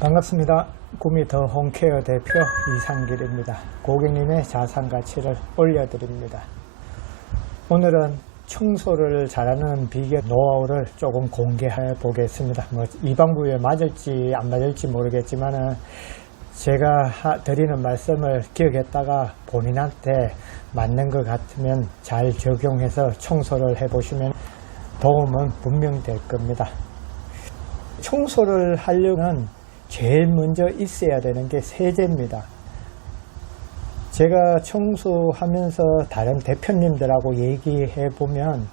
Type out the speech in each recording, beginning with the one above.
반갑습니다. 구미더 홈케어 대표 이상길입니다. 고객님의 자산가치를 올려드립니다. 오늘은 청소를 잘하는 비결 노하우를 조금 공개해 보겠습니다. 이 방법에 맞을지 안 맞을지 모르겠지만 제가 드리는 말씀을 기억했다가 본인한테 맞는 것 같으면 잘 적용해서 청소를 해보시면 도움은 분명 될 겁니다. 청소를 하려면 제일 먼저 있어야 되는 게 세제입니다. 제가 청소하면서 다른 대표님들하고 얘기해 보면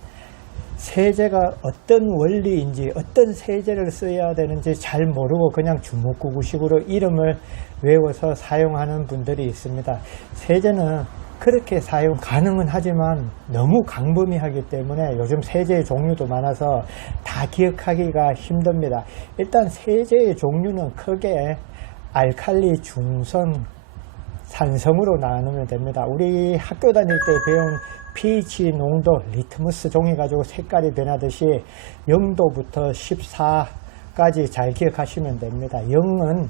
세제가 어떤 원리인지 어떤 세제를 써야 되는지 잘 모르고 그냥 주먹구구식으로 이름을 외워서 사용하는 분들이 있습니다. 세제는 그렇게 사용 가능은 하지만 너무 광범위하기 때문에 요즘 세제의 종류도 많아서 다 기억하기가 힘듭니다. 일단 세제의 종류는 크게 알칼리, 중성, 산성으로 나누면 됩니다. 우리 학교 다닐 때 배운 pH 농도 리트머스 종이 가지고 색깔이 변하듯이 0도부터 14까지 잘 기억하시면 됩니다. 0은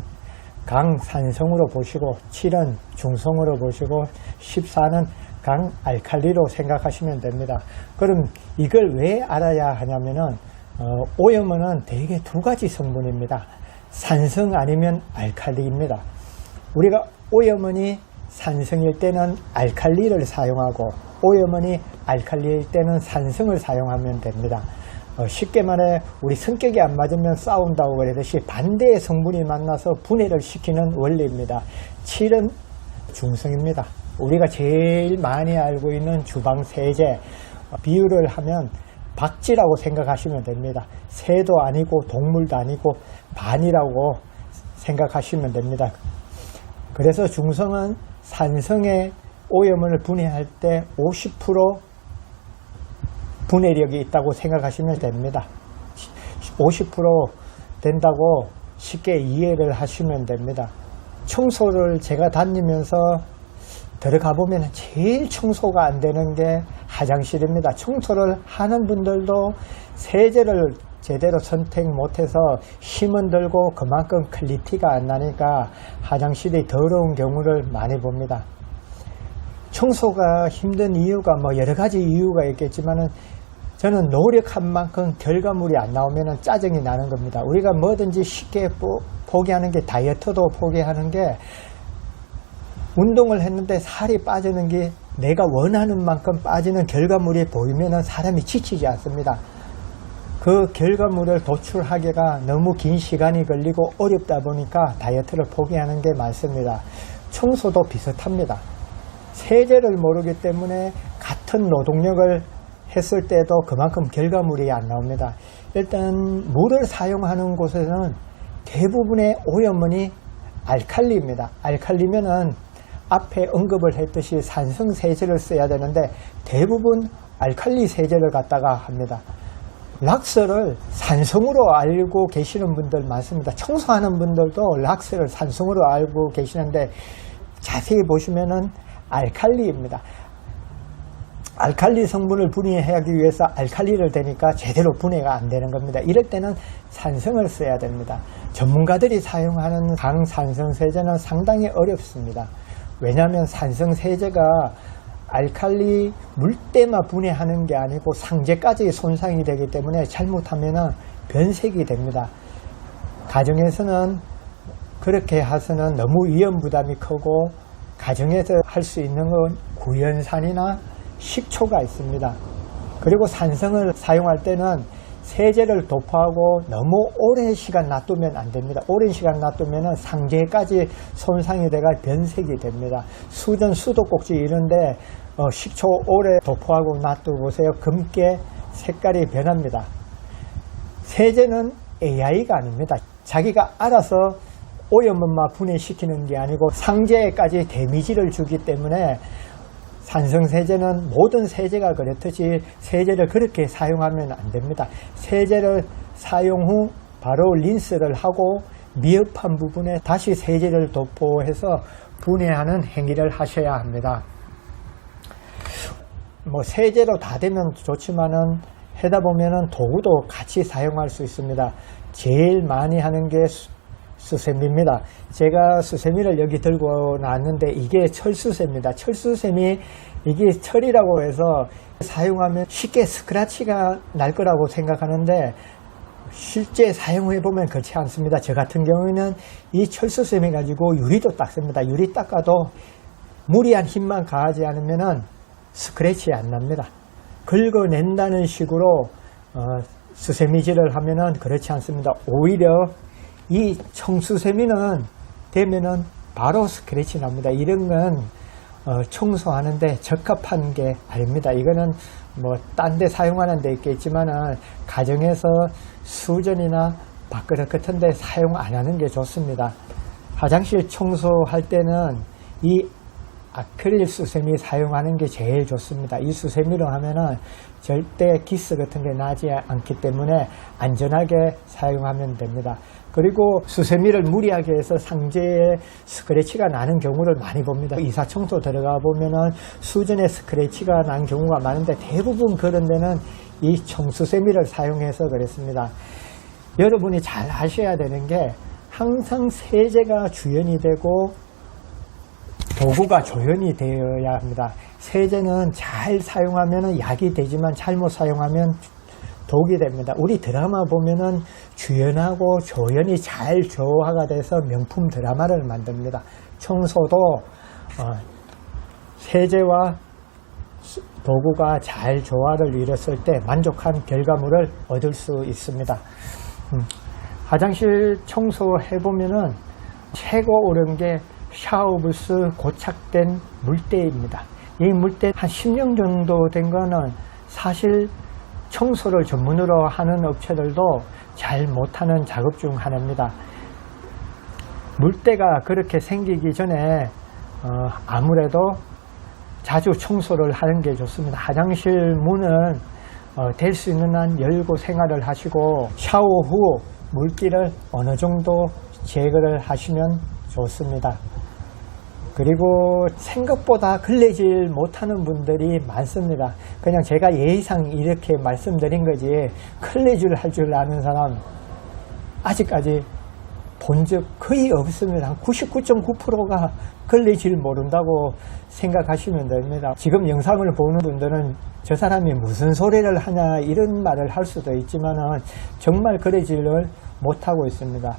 강산성으로 보시고 7은 중성으로 보시고 14는 강알칼리로 생각하시면 됩니다. 그럼 이걸 왜 알아야 하냐면은 오염은 대개 두 가지 성분입니다. 산성 아니면 알칼리입니다. 우리가 오염원이 산성일 때는 알칼리를 사용하고 오염원이 알칼리일 때는 산성을 사용하면 됩니다. 쉽게 말해 우리 성격이 안 맞으면 싸운다고 그러듯이 반대의 성분이 만나서 분해를 시키는 원리입니다. 7은 중성입니다. 우리가 제일 많이 알고 있는 주방 세제 비유를 하면 박쥐라고 생각하시면 됩니다. 새도 아니고 동물도 아니고 반이라고 생각하시면 됩니다. 그래서 중성은 산성의 오염을 분해할 때 50% 분해력이 있다고 생각하시면 됩니다. 50% 된다고 쉽게 이해를 하시면 됩니다. 청소를 제가 다니면서 들어가 보면 제일 청소가 안 되는 게 화장실입니다. 청소를 하는 분들도 세제를 제대로 선택 못해서 힘은 들고 그만큼 퀄리티가 안 나니까 화장실이 더러운 경우를 많이 봅니다. 청소가 힘든 이유가 여러 가지 이유가 있겠지만은 저는 노력한 만큼 결과물이 안 나오면 짜증이 나는 겁니다. 우리가 뭐든지 쉽게 포기하는 게 다이어트도 포기하는 게 운동을 했는데 살이 빠지는 게 내가 원하는 만큼 빠지는 결과물이 보이면 사람이 지치지 않습니다. 그 결과물을 도출하기가 너무 긴 시간이 걸리고 어렵다 보니까 다이어트를 포기하는 게 많습니다. 청소도 비슷합니다. 세제를 모르기 때문에 같은 노동력을 했을 때도 그만큼 결과물이 안 나옵니다. 일단 물을 사용하는 곳에서는 대부분의 오염원이 알칼리입니다. 알칼리면은 앞에 언급을 했듯이 산성 세제를 써야 되는데 대부분 알칼리 세제를 갖다가 합니다. 락스를 산성으로 알고 계시는 분들 많습니다. 청소하는 분들도 락스를 산성으로 알고 계시는데 자세히 보시면은 알칼리입니다. 알칼리 성분을 분해하기 위해서 알칼리를 대니까 제대로 분해가 안 되는 겁니다. 이럴 때는 산성을 써야 됩니다. 전문가들이 사용하는 강산성 세제는 상당히 어렵습니다. 왜냐하면 산성 세제가 알칼리 물때만 분해하는 게 아니고 상제까지 손상이 되기 때문에 잘못하면 변색이 됩니다. 가정에서는 그렇게 해서는 너무 위험 부담이 크고 가정에서 할 수 있는 건 구연산이나 식초가 있습니다. 그리고 산성을 사용할 때는 세제를 도포하고 너무 오랜 시간 놔두면 안 됩니다. 오랜 시간 놔두면 상제까지 손상이 돼가 변색이 됩니다. 수전, 수도꼭지 이런데 식초 오래 도포하고 놔두고 보세요. 검게 색깔이 변합니다. 세제는 AI가 아닙니다. 자기가 알아서 오염원만 분해시키는 게 아니고 상제까지 데미지를 주기 때문에 산성세제는 모든 세제가 그렇듯이 세제를 그렇게 사용하면 안 됩니다. 세제를 사용 후 바로 린스를 하고 미흡한 부분에 다시 세제를 도포해서 분해하는 행위를 하셔야 합니다. 세제로 다 되면 좋지만은 하다 보면은 도구도 같이 사용할 수 있습니다. 제일 많이 하는 게 수세미입니다. 제가 수세미를 여기 들고 나왔는데 이게 철수세입니다. 철수세미 이게 철이라고 해서 사용하면 쉽게 스크래치가 날 거라고 생각하는데 실제 사용해 보면 그렇지 않습니다. 저 같은 경우에는 이 철수세미 가지고 유리도 닦습니다. 유리 닦아도 무리한 힘만 가하지 않으면 스크래치 안 납니다. 긁어낸다는 식으로 수세미질을 하면은 그렇지 않습니다. 오히려 이 청수세미는 되면은 바로 스크래치 납니다. 이런 건 청소하는데 적합한 게 아닙니다. 이거는 뭐 딴 데 사용하는 데 있겠지만은 가정에서 수전이나 밥그릇 같은 데 사용 안 하는 게 좋습니다. 화장실 청소할 때는 이 아크릴 수세미 사용하는 게 제일 좋습니다. 이 수세미로 하면은 절대 기스 같은 게 나지 않기 때문에 안전하게 사용하면 됩니다. 그리고 수세미를 무리하게 해서 상자에 스크래치가 나는 경우를 많이 봅니다. 이사청소 들어가 보면은 수전에 스크래치가 난 경우가 많은데 대부분 그런 데는 이 청수세미를 사용해서 그랬습니다. 여러분이 잘 아셔야 되는 게 항상 세제가 주연이 되고 도구가 조연이 되어야 합니다. 세제는 잘 사용하면 약이 되지만 잘못 사용하면 독이 됩니다. 우리 드라마 보면은 주연하고 조연이 잘 조화가 돼서 명품 드라마를 만듭니다. 청소도 세제와 도구가 잘 조화를 이뤘을 때 만족한 결과물을 얻을 수 있습니다. 화장실 청소해 보면은 최고 옳은 게 샤워부스 고착된 물때입니다. 이 물때 한 10년 정도 된 거는 사실 청소를 전문으로 하는 업체들도 잘 못하는 작업 중 하나입니다. 물때가 그렇게 생기기 전에 아무래도 자주 청소를 하는 게 좋습니다. 화장실 문은 될 수 있는 한 열고 생활을 하시고 샤워 후 물기를 어느 정도 제거를 하시면 좋습니다. 그리고 생각보다 걸레질 못하는 분들이 많습니다. 그냥 제가 예의상 이렇게 말씀드린 거지 걸레질 할 줄 아는 사람 아직까지 본 적 거의 없습니다. 한 99.9%가 걸레질 모른다고 생각하시면 됩니다. 지금 영상을 보는 분들은 저 사람이 무슨 소리를 하냐 이런 말을 할 수도 있지만 정말 걸레질을 못하고 있습니다.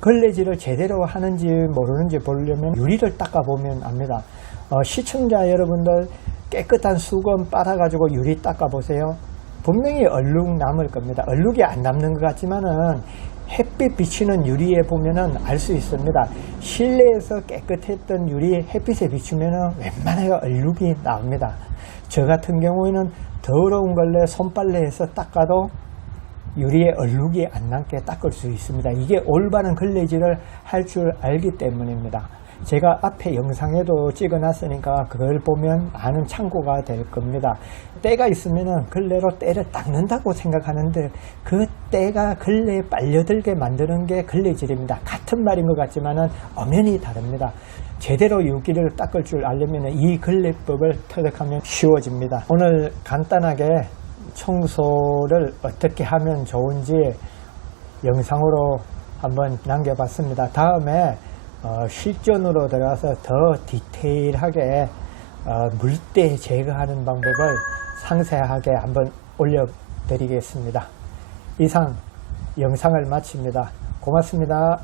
걸레질을 제대로 하는지 모르는지 보려면 유리를 닦아보면 압니다. 시청자 여러분들 깨끗한 수건 빨아가지고 유리 닦아보세요. 분명히 얼룩 남을 겁니다. 얼룩이 안 남는 것 같지만은 햇빛 비치는 유리에 보면은 알 수 있습니다. 실내에서 깨끗했던 유리 햇빛에 비추면은 웬만하게 얼룩이 나옵니다. 저 같은 경우에는 더러운 걸레 손빨래해서 닦아도 유리에 얼룩이 안 남게 닦을 수 있습니다. 이게 올바른 걸레질을 할 줄 알기 때문입니다. 제가 앞에 영상에도 찍어 놨으니까 그걸 보면 아는 참고가 될 겁니다. 때가 있으면 걸레로 때를 닦는다고 생각하는데 그 때가 걸레에 빨려들게 만드는 게 걸레질입니다. 같은 말인 것 같지만 엄연히 다릅니다. 제대로 유기를 닦을 줄 알려면 이 걸레법을 터득하면 쉬워집니다. 오늘 간단하게 청소를 어떻게 하면 좋은지 영상으로 한번 남겨봤습니다. 다음에 실전으로 들어가서 더 디테일하게 물때 제거하는 방법을 상세하게 한번 올려드리겠습니다. 이상 영상을 마칩니다. 고맙습니다.